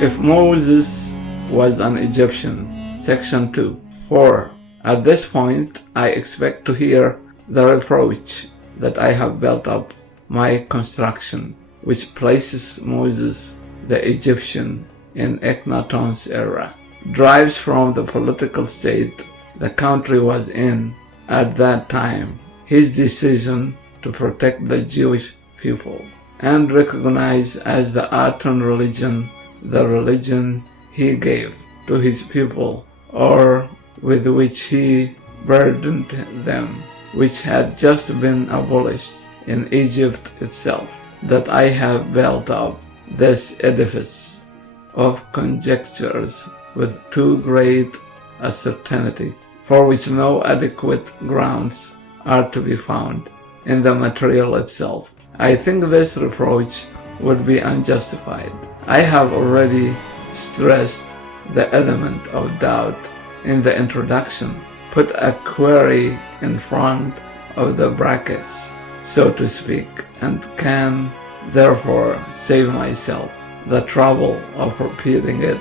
If Moses was an Egyptian. Section 2. 4. At this point, I expect to hear the reproach that I have built up my construction, which places Moses, the Egyptian, in Akhenaton's era, drives from the political state the country was in at that time his decision to protect the Jewish people and recognize as the Aton religion the religion he gave to his people, or with which he burdened them, which had just been abolished in Egypt itself, that I have built up this edifice of conjectures with too great a certainty, for which no adequate grounds are to be found in the material itself. I think this reproach would be unjustified. I have already stressed the element of doubt in the introduction, put a query in front of the brackets, so to speak, and can therefore save myself the trouble of repeating it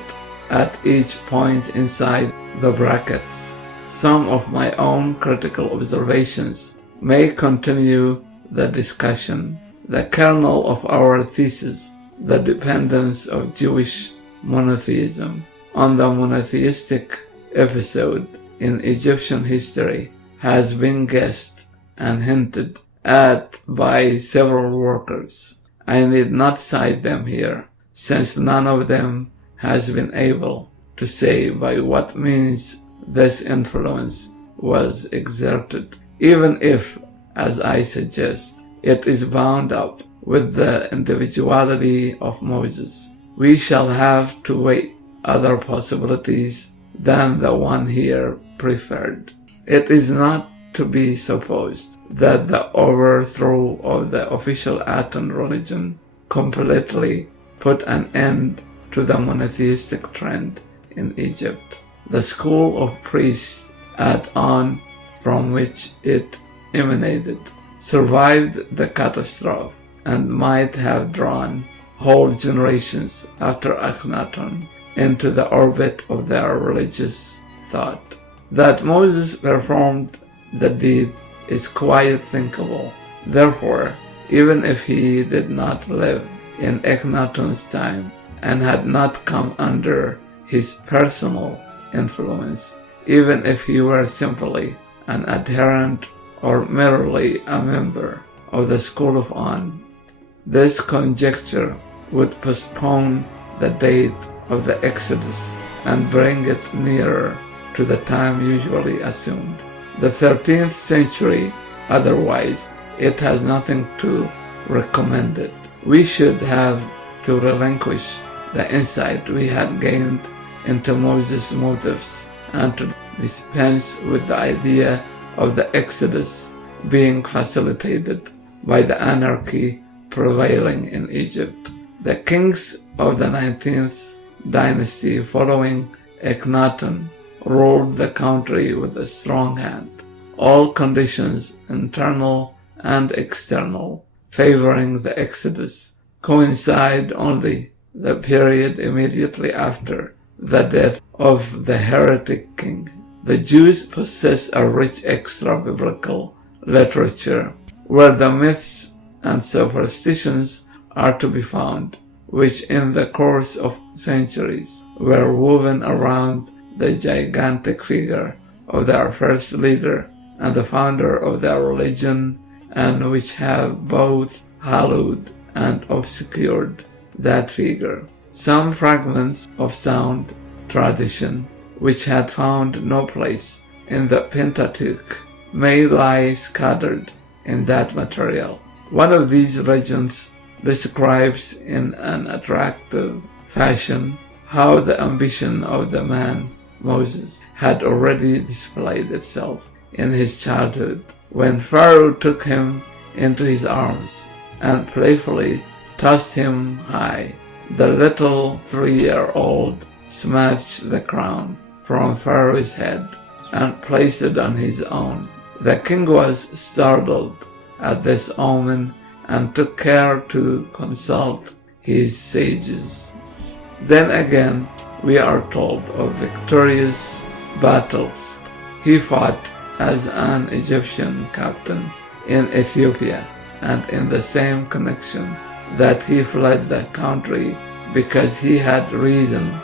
at each point inside the brackets. Some of my own critical observations may continue the discussion. The kernel of our thesis, the dependence of Jewish monotheism on the monotheistic episode in Egyptian history, has been guessed and hinted at by several workers. I need not cite them here, since none of them has been able to say by what means this influence was exerted, even if, as I suggest, it is bound up with the individuality of Moses. We shall have to weigh other possibilities than the one here preferred. It is not to be supposed that the overthrow of the official Aton religion completely put an end to the monotheistic trend in Egypt. The school of priests at On, from which it emanated, survived the catastrophe and might have drawn whole generations after Akhenaton into the orbit of their religious thought. That Moses performed the deed is quite thinkable. Therefore, even if he did not live in Akhenaton's time and had not come under his personal influence, even if he were simply an adherent or merely a member of the school of On, this conjecture would postpone the date of the Exodus and bring it nearer to the time usually assumed, the 13th century. Otherwise, it has nothing to recommend it. We should have to relinquish the insight we had gained into Moses' motives and to dispense with the idea of the Exodus being facilitated by the anarchy prevailing in Egypt. The kings of the 19th dynasty following Akhenaton ruled the country with a strong hand, all conditions, internal and external, favoring the Exodus, coincide only the period immediately after the death of the heretic king. The Jews possess a rich extra-biblical literature where the myths and superstitions are to be found, which in the course of centuries were woven around the gigantic figure of their first leader and the founder of their religion, and which have both hallowed and obscured that figure. Some fragments of sound tradition, which had found no place in the Pentateuch, may lie scattered in that material. One of these legends describes in an attractive fashion how the ambition of the man Moses had already displayed itself in his childhood, when Pharaoh took him into his arms and playfully tossed him high. The little 3-year-old snatched the crown from Pharaoh's head and placed it on his own. The king was startled at this omen and took care to consult his sages. Then again, we are told of victorious battles he fought as an Egyptian captain in Ethiopia, and in the same connection that he fled the country because he had reason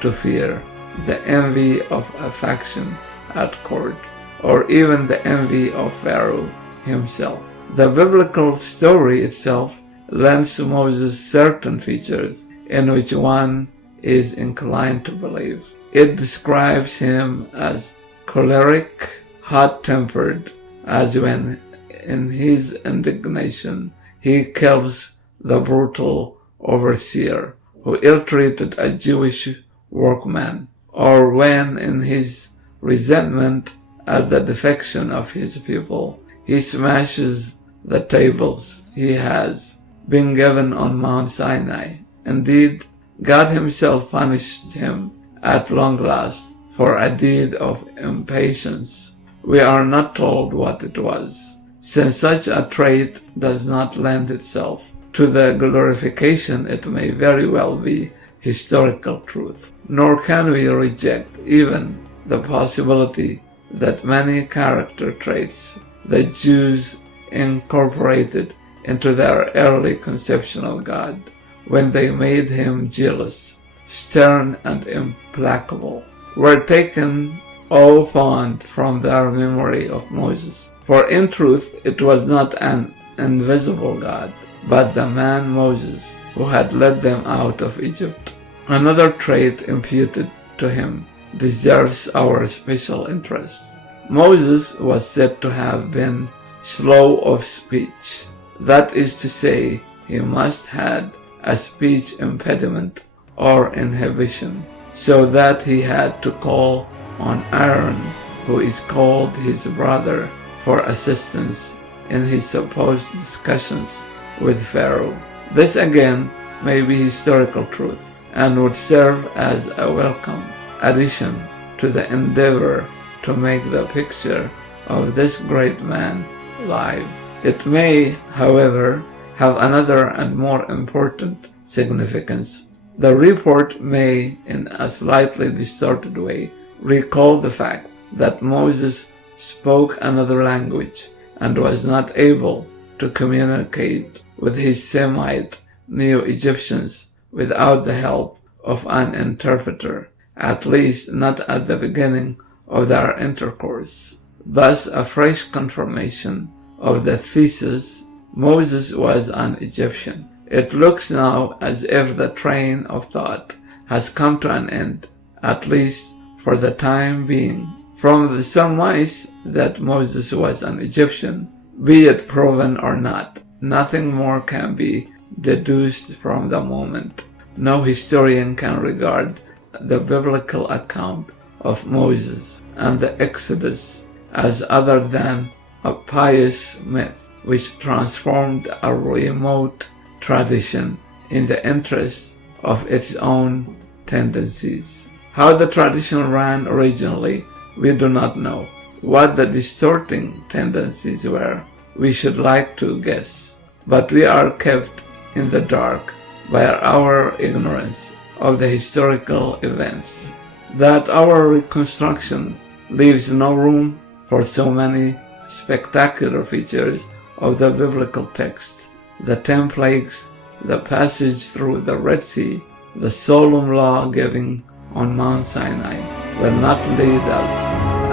to fear the envy of a faction at court, or even the envy of Pharaoh himself. The biblical story itself lends Moses certain features in which one is inclined to believe. It describes him as choleric, hot-tempered, as when in his indignation he kills the brutal overseer who ill-treated a Jewish workman, or when in his resentment at the defection of his people he smashes the tables he has been given on Mount Sinai. Indeed, God himself punished him at long last for a deed of impatience. We are not told what it was, since such a trait does not lend itself to the glorification. It may very well be historical truth. Nor can we reject even the possibility that many character traits the Jews incorporated into their early conception of God when they made him jealous, stern, and implacable, were taken all fond from their memory of Moses. For in truth it was not an invisible God, but the man Moses, who had led them out of Egypt. Another trait imputed to him deserves our special interest. Moses was said to have been slow of speech. That is to say, he must have had a speech impediment or inhibition, so that he had to call on Aaron, who is called his brother, for assistance in his supposed discussions with Pharaoh. This again may be historical truth, and would serve as a welcome addition to the endeavor to make the picture of this great man live. It may, however, have another and more important significance. The report may, in a slightly distorted way, recall the fact that Moses spoke another language and was not able to communicate with his Semite Neo-Egyptians without the help of an interpreter, at least not at the beginning of their intercourse. Thus, a fresh confirmation of the thesis Moses was an Egyptian. It looks now as if the train of thought has come to an end, at least for the time being. From the surmise that Moses was an Egyptian, be it proven or not, nothing more can be deduced from the moment. No historian can regard the biblical account of Moses and the Exodus as other than a pious myth which transformed a remote tradition in the interest of its own tendencies. How the tradition ran originally, we do not know. What the distorting tendencies were, we should like to guess, but we are kept in the dark by our ignorance of the historical events, that our reconstruction leaves no room for so many spectacular features of the biblical text: the 10 plagues, the passage through the Red Sea, the solemn law giving on Mount Sinai will not lead us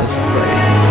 astray.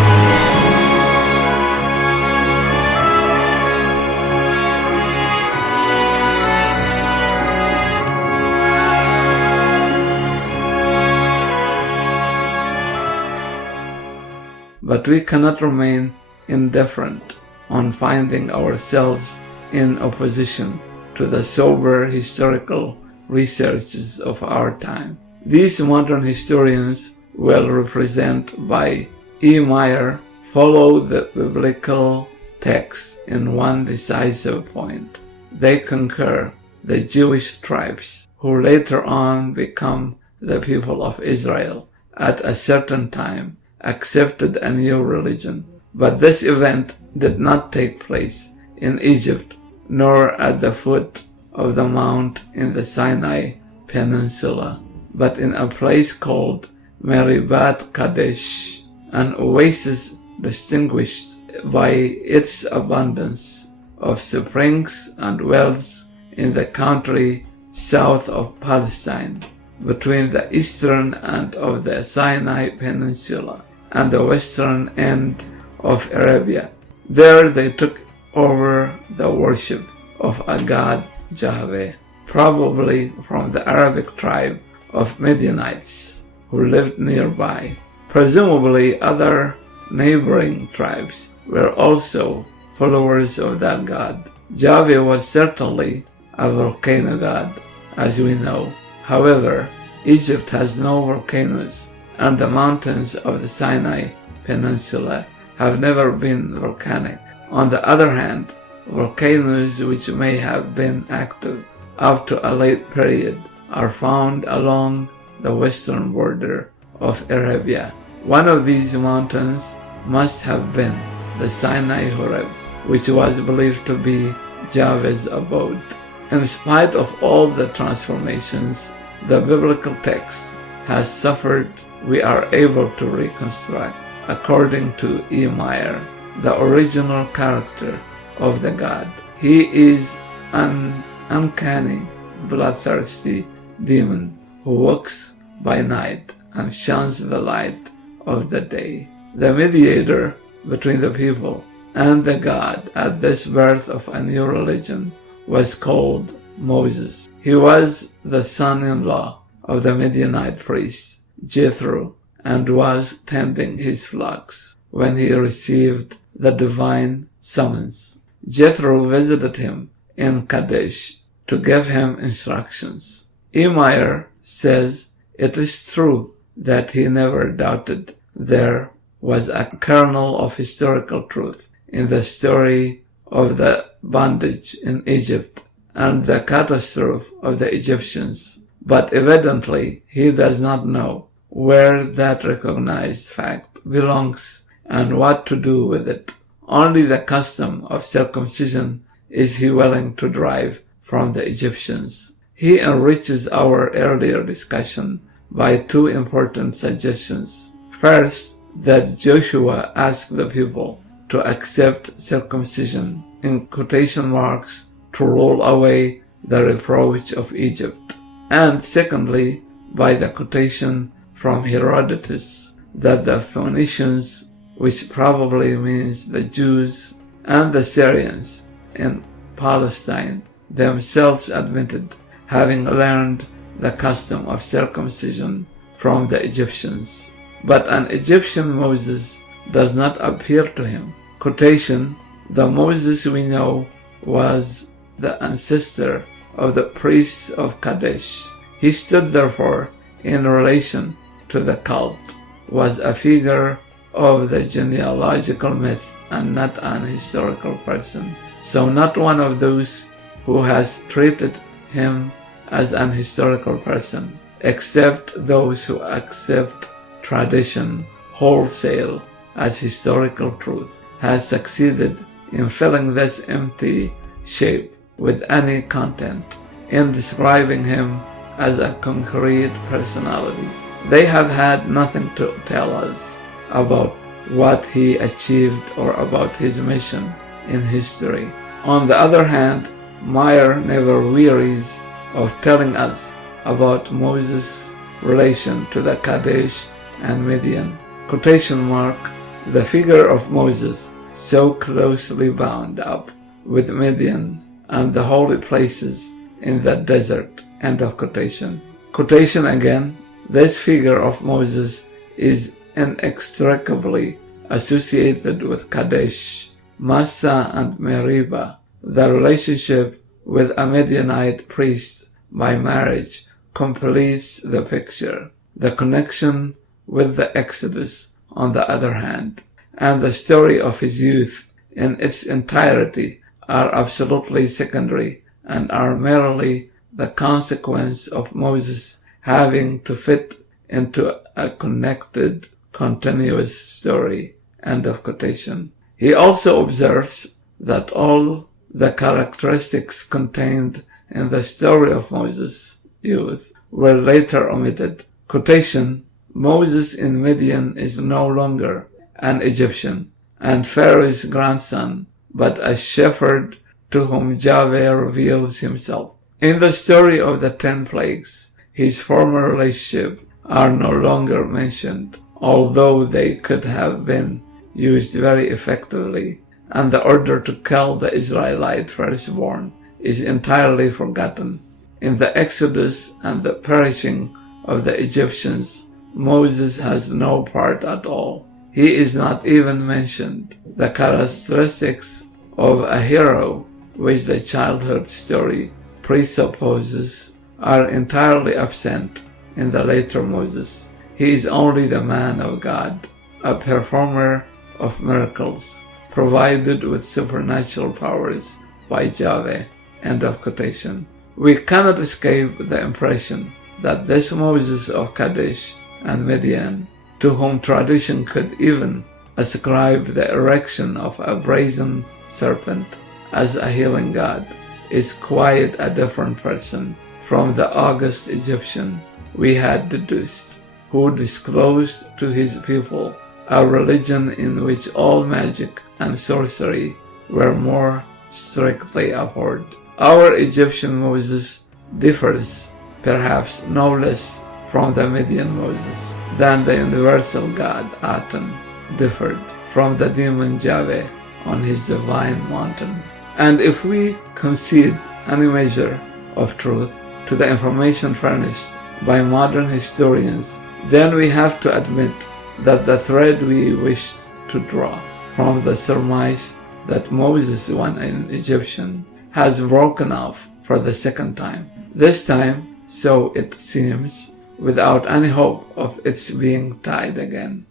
But we cannot remain indifferent on finding ourselves in opposition to the sober historical researches of our time. These modern historians, well represented by E. Meyer, follow the biblical text in one decisive point. They concur the Jewish tribes, who later on become the people of Israel, at a certain time accepted a new religion. But this event did not take place in Egypt, nor at the foot of the mount in the Sinai Peninsula, but in a place called Meribat Kadesh, an oasis distinguished by its abundance of springs and wells in the country south of Palestine, between the eastern end of the Sinai Peninsula and the western end of Arabia. There they took over the worship of a god Yahweh, probably from the Arabic tribe of Midianites who lived nearby. Presumably other neighboring tribes were also followers of that god. Yahweh was certainly a volcano god, as we know. However, Egypt has no volcanoes, and the mountains of the Sinai Peninsula have never been volcanic. On the other hand, volcanoes which may have been active up to a late period are found along the western border of Arabia. One of these mountains must have been the Sinai Horeb, which was believed to be Yahweh's abode. In spite of all the transformations the biblical text has suffered, we are able to reconstruct, according to E. Meyer, the original character of the god. He is an uncanny, bloodthirsty demon who walks by night and shuns the light of the day. The mediator between the people and the god at this birth of a new religion was called Moses. He was the son-in-law of the Midianite priest Jethro and was tending his flocks when he received the divine summons. Jethro visited him in Kadesh to give him instructions. E. Meyer says it is true that he never doubted there was a kernel of historical truth in the story of the bondage in Egypt and the catastrophe of the Egyptians, but evidently he does not know where that recognized fact belongs and what to do with it. Only the custom of circumcision is he willing to drive from the Egyptians. He enriches our earlier discussion by two important suggestions. First, that Joshua asked the people to accept circumcision, in quotation marks, to roll away the reproach of Egypt. And secondly, by the quotation from Herodotus that the Phoenicians, which probably means the Jews, and the Syrians in Palestine themselves admitted having learned the custom of circumcision from the Egyptians. But an Egyptian Moses does not appear to him. Quotation, the Moses we know was the ancestor of the priests of Kadesh. He stood therefore in relation to the cult, was a figure of the genealogical myth and not an historical person. So not one of those who has treated him as an historical person, except those who accept tradition wholesale as historical truth, has succeeded in filling this empty shape with any content, in describing him as a concrete personality. They have had nothing to tell us about what he achieved or about his mission in history. On the other hand, Meyer never wearies of telling us about Moses' relation to the Kadesh and Midian. Quotation mark, the figure of Moses so closely bound up with Midian and the holy places in the desert. End of quotation. Quotation again, this figure of Moses is inextricably associated with Kadesh, Massa, and Meribah. The relationship with a Midianite priest by marriage completes the picture. The connection with the Exodus, on the other hand, and the story of his youth in its entirety are absolutely secondary and are merely the consequence of Moses having to fit into a connected, continuous story. End of quotation. He also observes that all the characteristics contained in the story of Moses youth were later omitted. Quotation: Moses in Midian is no longer an Egyptian and Pharaoh's grandson, but a shepherd to whom Yahweh reveals himself. In the story of the 10 plagues, his former relationships are no longer mentioned, although they could have been used very effectively, and the order to kill the Israelite firstborn is entirely forgotten. In the Exodus and the perishing of the Egyptians, Moses has no part at all. He is not even mentioned. The characteristics of a hero, which the childhood story presupposes, are entirely absent in the later Moses. He is only the man of God, a performer of miracles, provided with supernatural powers by Yahweh. End of quotation. We cannot escape the impression that this Moses of Kadesh and Midian, to whom tradition could even ascribe the erection of a brazen serpent as a healing god, is quite a different person from the august Egyptian we had deduced, who disclosed to his people a religion in which all magic and sorcery were more strictly abhorred. Our Egyptian Moses differs perhaps no less from the Midian Moses than the universal God Aten differed from the demon Yahweh on his divine mountain. And if we concede any measure of truth to the information furnished by modern historians, then we have to admit that the thread we wished to draw from the surmise that Moses was an Egyptian has broken off for the second time. This time, so it seems, without any hope of its being tied again.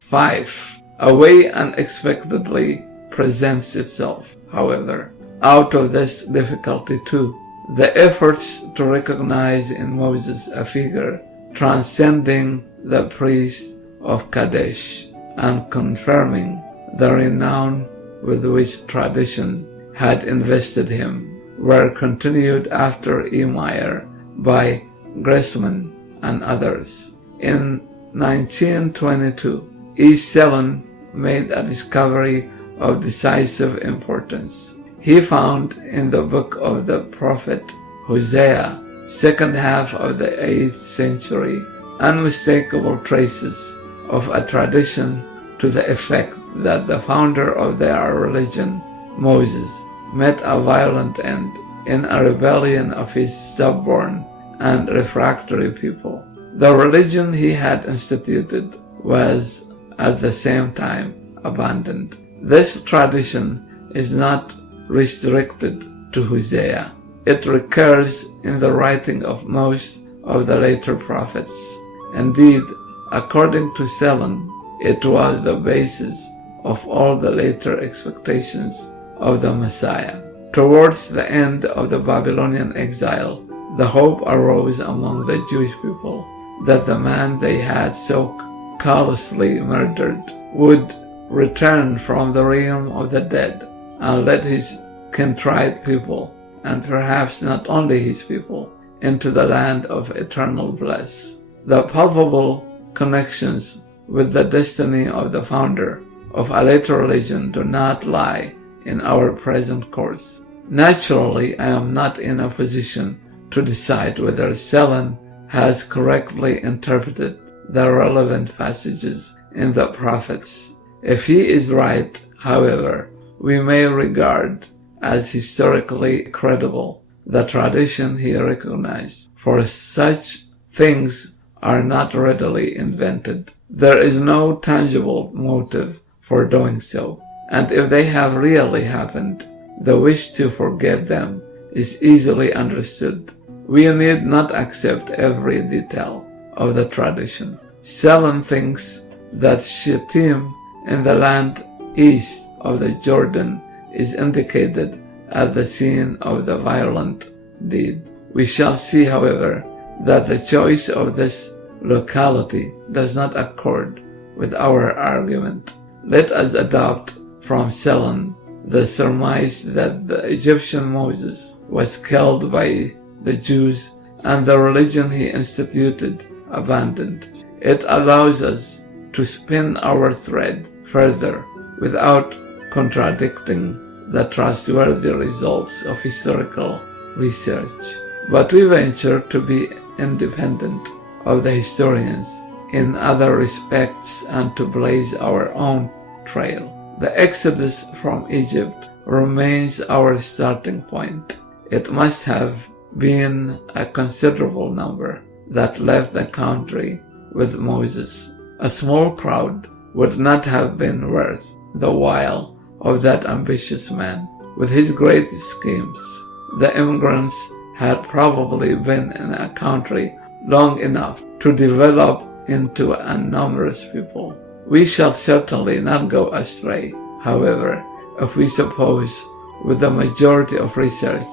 Five, a way unexpectedly presents itself, however, out of this difficulty too. The efforts to recognize in Moses a figure transcending the priest of Kadesh and confirming the renown with which tradition had invested him were continued after Emeyer by Gressman and others. In 1922, E. Selen made a discovery of decisive importance. He found in the book of the prophet Hosea, second half of the 8th century, unmistakable traces of a tradition to the effect that the founder of their religion, Moses, met a violent end in a rebellion of his stubborn and refractory people. The religion he had instituted was at the same time abandoned. This tradition is not restricted to Hosea. It recurs in the writing of most of the later prophets. Indeed, according to Selen, it was the basis of all the later expectations of the Messiah. Towards the end of the Babylonian exile, the hope arose among the Jewish people that the man they had so callously murdered would return from the realm of the dead and lead his contrite people, and perhaps not only his people, into the land of eternal bliss. The palpable connections with the destiny of the founder of a later religion do not lie in our present course. Naturally, I am not in a position to decide whether Selen has correctly interpreted the relevant passages in the prophets. If he is right, however, we may regard as historically credible the tradition he recognized, for such things are not readily invented. There is no tangible motive for doing so, and if they have really happened, the wish to forget them is easily understood. We need not accept every detail of the tradition. Selen thinks that Shittim in the land east of the Jordan is indicated as the scene of the violent deed. We shall see, however, that the choice of this locality does not accord with our argument. Let us adopt from Ceylon, the surmise that the Egyptian Moses was killed by the Jews and the religion he instituted abandoned. It allows us to spin our thread further without contradicting the trustworthy results of historical research. But we venture to be independent of the historians in other respects and to blaze our own trail. The exodus from Egypt remains our starting point. It must have been a considerable number that left the country with Moses. A small crowd would not have been worth the while of that ambitious man. With his great schemes, the immigrants had probably been in a country long enough to develop into a numerous people. We shall certainly not go astray, however, if we suppose with the majority of research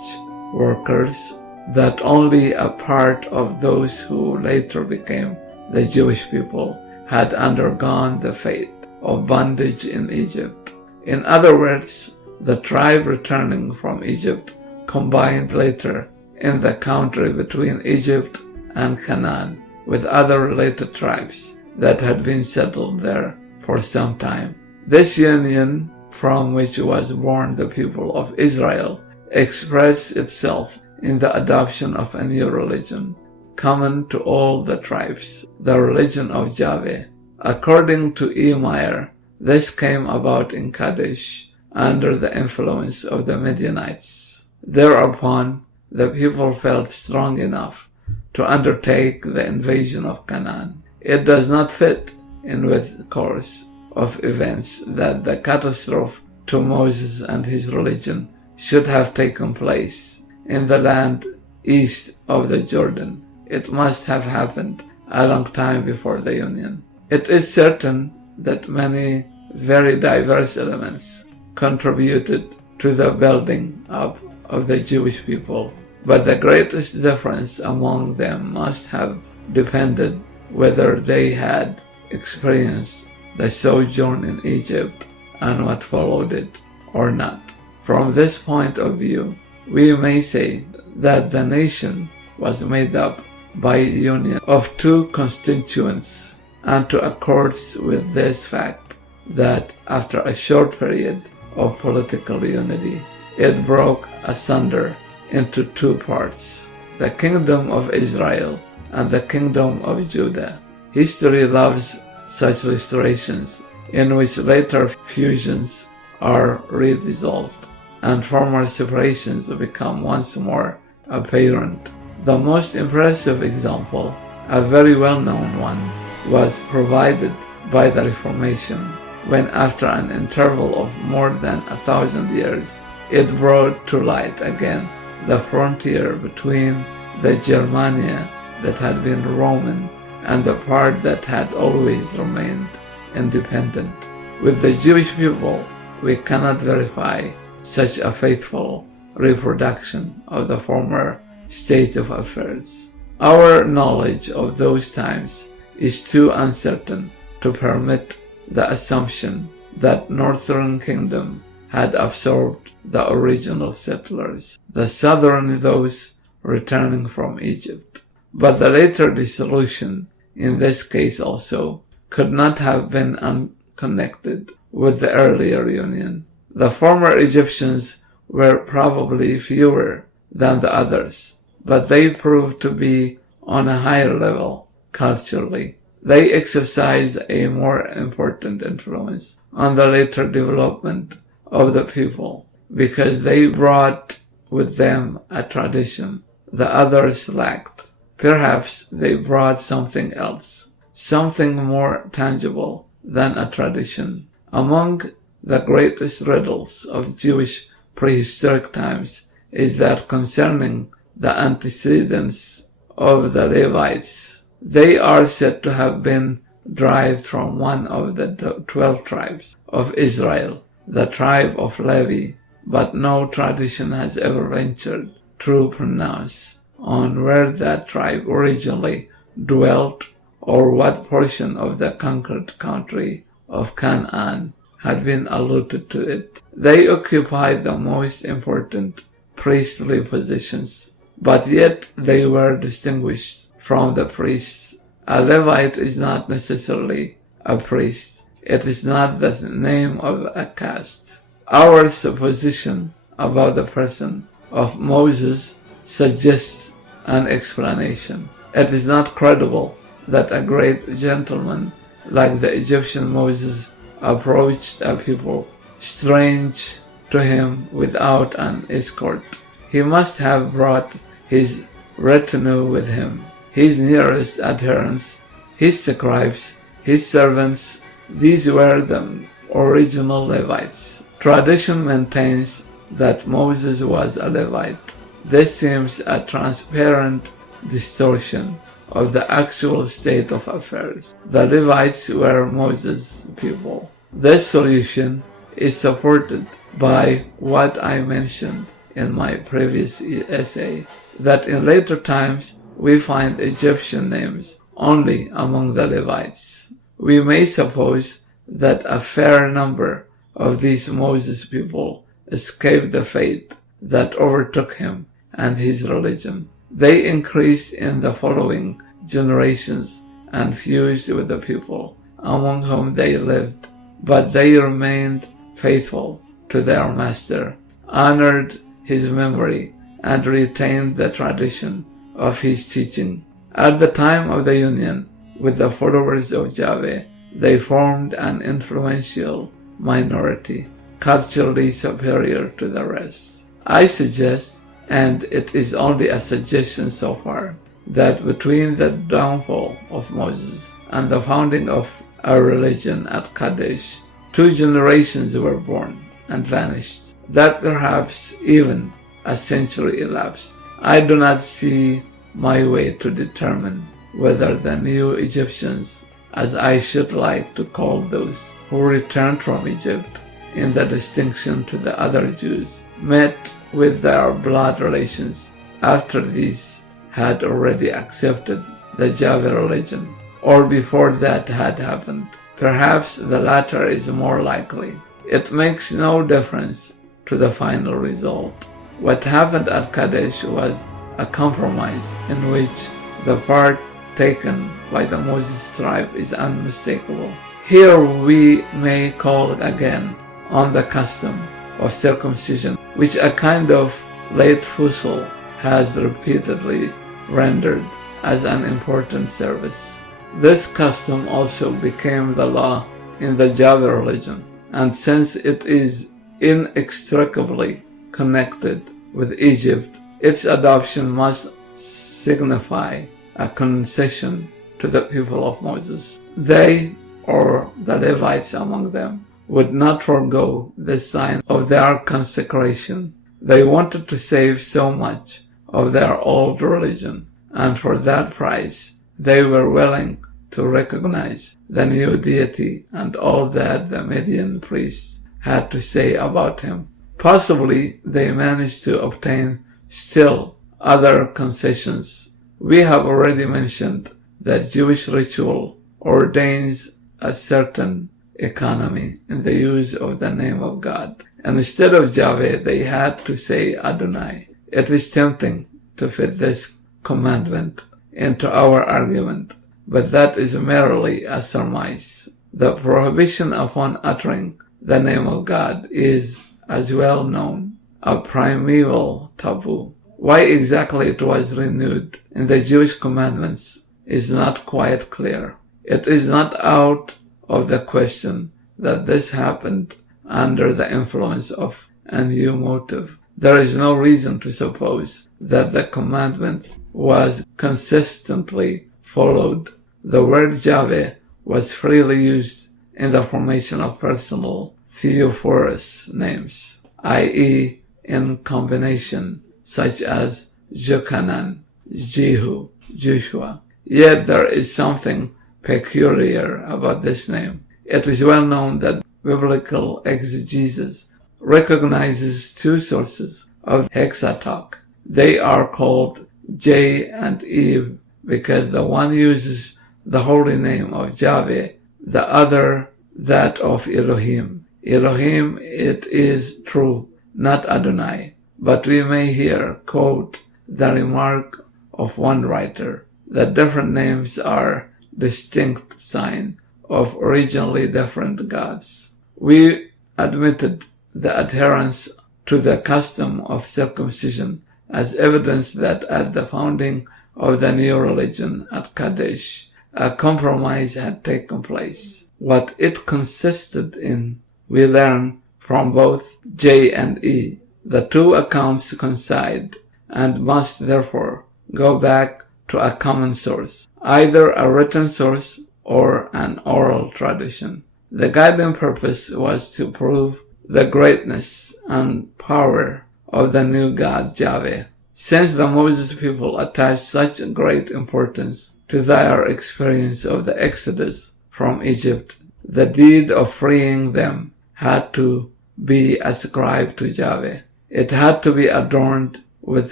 workers that only a part of those who later became the Jewish people had undergone the fate of bondage in Egypt. In other words, the tribe returning from Egypt combined later in the country between Egypt and Canaan with other related tribes that had been settled there for some time. This union, from which was born the people of Israel, expressed itself in the adoption of a new religion, common to all the tribes, the religion of Yahweh. According to E. Meyer, this came about in Kadesh under the influence of the Midianites. Thereupon, the people felt strong enough to undertake the invasion of Canaan. It does not fit in with the course of events that the catastrophe to Moses and his religion should have taken place in the land east of the Jordan. It must have happened a long time before the Union. It is certain that many very diverse elements contributed to the building up of the Jewish people, but the greatest difference among them must have depended whether they had experienced the sojourn in Egypt and what followed it or not. From this point of view, we may say that the nation was made up by a union of two constituents, and to accord with this fact that after a short period of political unity, it broke asunder into two parts, the kingdom of Israel and the kingdom of Judah. History loves such restorations in which later fusions are redissolved and former separations become once more apparent. The most impressive example, a very well-known one, was provided by the Reformation, when after an interval of more than 1,000 years, it brought to light again the frontier between the Germania that had been Roman and the part that had always remained independent. With the Jewish people, we cannot verify such a faithful reproduction of the former state of affairs. Our knowledge of those times is too uncertain to permit the assumption that Northern Kingdom had absorbed the original settlers, the Southern those returning from Egypt. But the later dissolution, in this case also, could not have been unconnected with the earlier union. The former Egyptians were probably fewer than the others, but they proved to be on a higher level culturally. They exercised a more important influence on the later development of the people because they brought with them a tradition the others lacked. Perhaps they brought something else, something more tangible than a tradition. Among the greatest riddles of Jewish prehistoric times is that concerning the antecedents of the Levites. They are said to have been derived from one of the 12 tribes of Israel, the tribe of Levi, but no tradition has ever ventured to pronounce on where that tribe originally dwelt or what portion of the conquered country of Canaan had been alluded to it. They occupied the most important priestly positions, but yet they were distinguished from the priests. A Levite is not necessarily a priest. It is not the name of a caste. Our supposition about the person of Moses suggests an explanation. It is not credible that a great gentleman like the Egyptian Moses approached a people strange to him without an escort. He must have brought his retinue with him, his nearest adherents, his scribes, his servants. These were the original Levites. Tradition maintains that Moses was a Levite. This seems a transparent distortion of the actual state of affairs. The Levites were Moses' people. This solution is supported by what I mentioned in my previous essay, that in later times we find Egyptian names only among the Levites. We may suppose that a fair number of these Moses people escaped the fate that overtook him and his religion. They increased in the following generations and fused with the people among whom they lived, but they remained faithful to their master, honored his memory, and retained the tradition of his teaching. At the time of the union with the followers of Yahweh, they formed an influential minority, culturally superior to the rest. I suggest, and it is only a suggestion so far, that between the downfall of Moses and the founding of our religion at Kadesh, 2 generations were born and vanished, that perhaps even a century elapsed. I do not see my way to determine whether the new Egyptians, as I should like to call those who returned from Egypt, in the distinction to the other Jews, met with their blood relations after these had already accepted the Yahweh religion, or before that had happened. Perhaps the latter is more likely. It makes no difference to the final result. What happened at Kadesh was a compromise in which the part taken by the Moses tribe is unmistakable. Here we may call again on the custom of circumcision, which a kind of late fossil has repeatedly rendered as an important service. This custom also became the law in the Yahweh religion, and since it is inextricably connected with Egypt, its adoption must signify a concession to the people of Moses. They, or the Levites among them, would not forego this sign of their consecration. They wanted to save so much of their old religion, and for that price they were willing to recognize the new deity and all that the Median priests had to say about him. Possibly they managed to obtain still other concessions. We have already mentioned that Jewish ritual ordains a certain economy in the use of the name of God. And instead of Yahweh, they had to say Adonai. It is tempting to fit this commandment into our argument, but that is merely a surmise. The prohibition upon uttering the name of God is, as well known, a primeval taboo. Why exactly it was renewed in the Jewish commandments is not quite clear. It is not out of the question that this happened under the influence of a new motive. There is no reason to suppose that the commandment was consistently followed. The word Yahweh was freely used in the formation of personal theophorus names, i.e. in combination such as Jochanan, Jehu, Joshua. Yet there is something peculiar about this name. It is well known that biblical exegesis recognizes 2 sources of hexatok. They are called J and Eve because the one uses the holy name of Yahweh, the other that of Elohim. Elohim, it is true, not Adonai. But we may here quote the remark of one writer that different names are distinct sign of originally different gods. We admitted the adherence to the custom of circumcision as evidence that at the founding of the new religion at Kadesh, a compromise had taken place. What it consisted in, we learn from both J and E. The two accounts coincide and must therefore go back to a common source, either a written source or an oral tradition. The guiding purpose was to prove the greatness and power of the new God Yahweh. Since the Moses people attached such great importance to their experience of the Exodus from Egypt, the deed of freeing them had to be ascribed to Yahweh. It had to be adorned with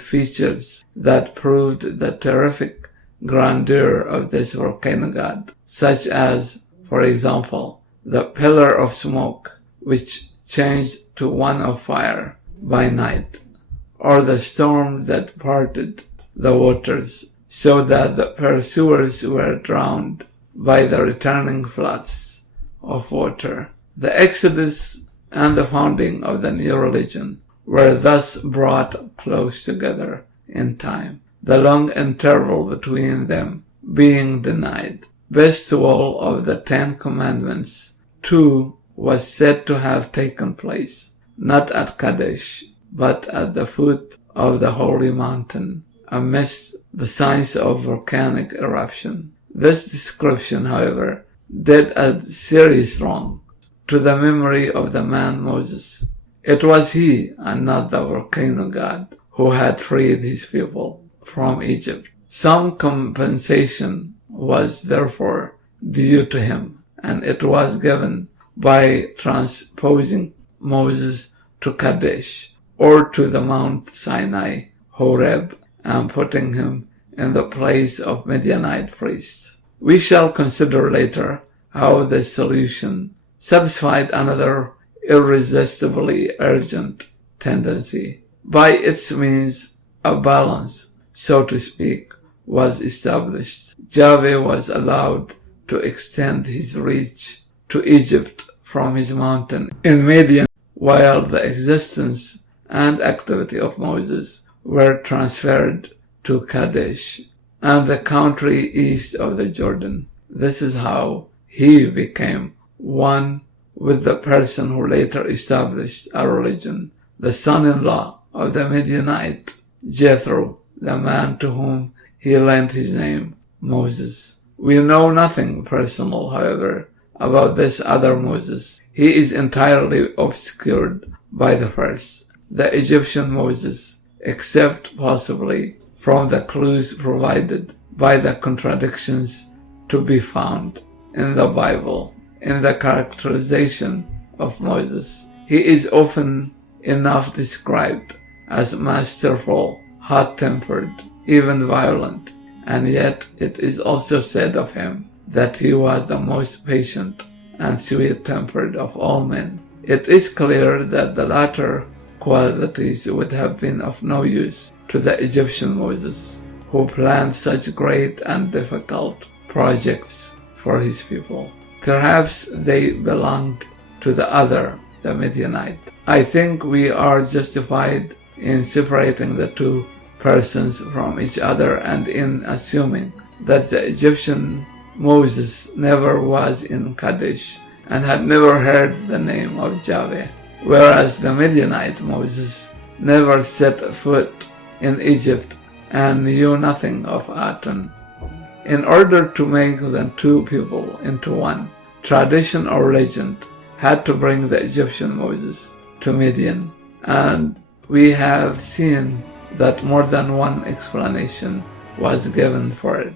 features that proved the terrific grandeur of this volcano god, such as, for example, the pillar of smoke, which changed to one of fire by night, or the storm that parted the waters, so that the pursuers were drowned by the returning floods of water. The Exodus and the founding of the new religion were thus brought close together in time, the long interval between them being denied. Best of all of the 10 Commandments, 2 was said to have taken place, not at Kadesh, but at the foot of the holy mountain, amidst the signs of volcanic eruption. This description, however, did a serious wrong to the memory of the man Moses. It was he, and not the volcano god, who had freed his people from Egypt. Some compensation was therefore due to him, and it was given by transposing Moses to Kadesh, or to the Mount Sinai, Horeb, and putting him in the place of Midianite priests. We shall consider later how this solution satisfied another irresistibly urgent tendency. By its means, a balance, so to speak, was established. Yahweh was allowed to extend his reach to Egypt from his mountain in Midian, while the existence and activity of Moses were transferred to Kadesh and the country east of the Jordan. This is how he became one with the person who later established a religion, the son-in-law of the Midianite Jethro, the man to whom he lent his name, Moses. We know nothing personal, however, about this other Moses. He is entirely obscured by the first, the Egyptian Moses, except possibly from the clues provided by the contradictions to be found in the Bible. In the characterization of Moses, he is often enough described as masterful, hot-tempered, even violent, and yet it is also said of him that he was the most patient and sweet-tempered of all men. It is clear that the latter qualities would have been of no use to the Egyptian Moses, who planned such great and difficult projects for his people. Perhaps they belonged to the other, the Midianite. I think we are justified in separating the two persons from each other and in assuming that the Egyptian Moses never was in Kadesh and had never heard the name of Yahweh, whereas the Midianite Moses never set foot in Egypt and knew nothing of Aton. In order to make the two people into one, tradition or legend had to bring the Egyptian Moses to Midian, and we have seen that more than one explanation was given for it.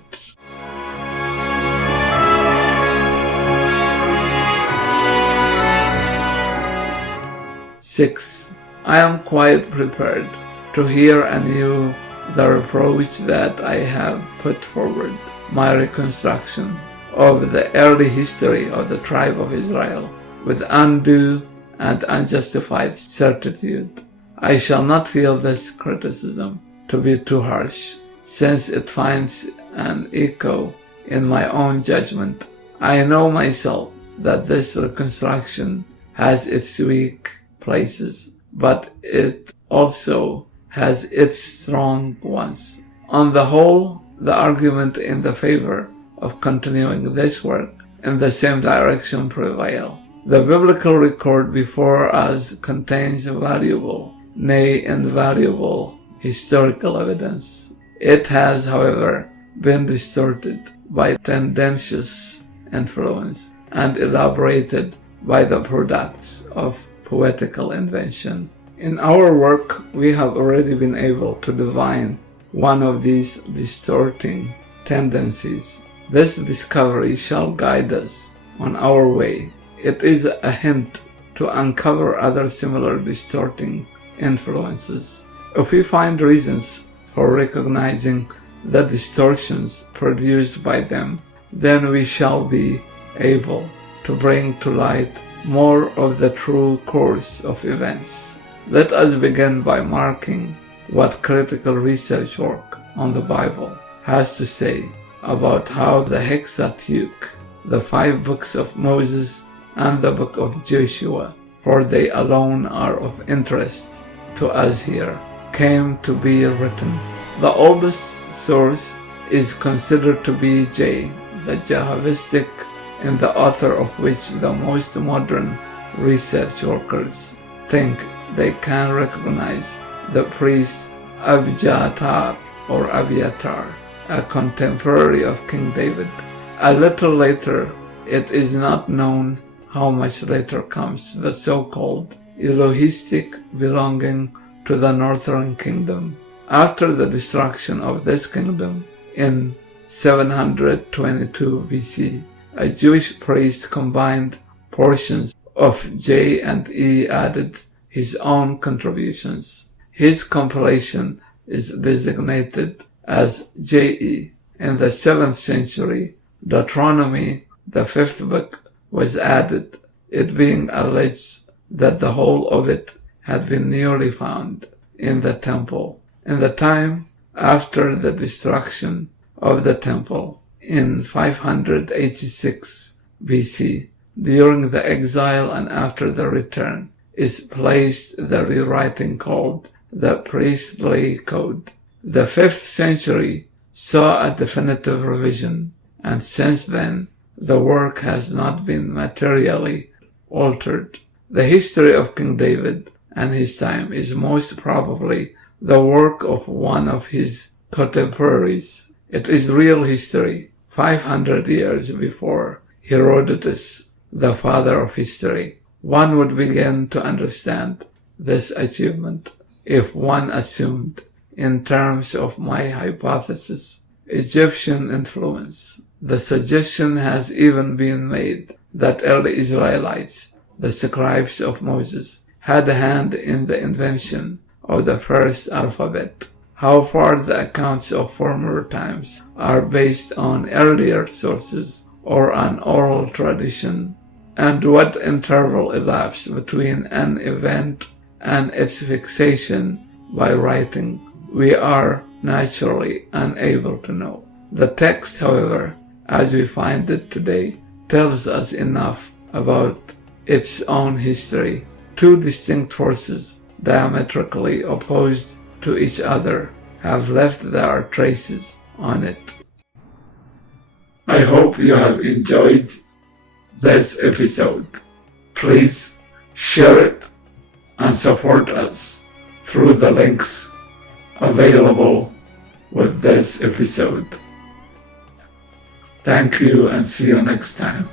Six, I am quite prepared to hear anew the reproach that I have put forward, my reconstruction of the early history of the tribe of Israel with undue and unjustified certitude. I shall not feel this criticism to be too harsh, since it finds an echo in my own judgment. I know myself that this reconstruction has its weak places, but it also has its strong ones. On the whole, the argument in the favor of continuing this work in the same direction prevail. The biblical record before us contains valuable, nay invaluable, historical evidence. It has, however, been distorted by tendentious influence and elaborated by the products of poetical invention. In our work, we have already been able to divine one of these distorting tendencies. This discovery shall guide us on our way. It is a hint to uncover other similar distorting influences. If we find reasons for recognizing the distortions produced by them, then we shall be able to bring to light more of the true course of events. Let us begin by marking what critical research work on the Bible has to say about how the Hexateuch, the 5 books of Moses, and the book of Joshua, for they alone are of interest to us here, came to be written. The oldest source is considered to be J, the Jehovistic, in the author of which the most modern research workers think they can recognize the priest Abiathar, a contemporary of King David. A little later, it is not known how much later comes the so-called Elohistic belonging to the northern kingdom. After the destruction of this kingdom in 722 BC, a Jewish priest combined portions of J and E, added his own contributions. His compilation is designated as JE. In the 7th century, Deuteronomy, the 5th book, was added, it being alleged that the whole of it had been newly found in the temple. In the time after the destruction of the temple in 586 BC, during the exile and after the return, is placed the rewriting called the Priestly Code. The 5th century saw a definitive revision, and since then the work has not been materially altered. The history of King David and his time is most probably the work of one of his contemporaries. It is real history, 500 years before Herodotus, the father of history. One would begin to understand this achievement if one assumed, in terms of my hypothesis, Egyptian influence. The suggestion has even been made that early Israelites, the scribes of Moses, had a hand in the invention of the first alphabet. How far the accounts of former times are based on earlier sources or on oral tradition, and what interval elapsed between an event and its fixation by writing, we are naturally unable to know. The text, however, as we find it today, tells us enough about its own history. 2 distinct forces, diametrically opposed to each other, have left their traces on it. I hope you have enjoyed this episode. Please share it and support us through the links available with this episode. Thank you and see you next time.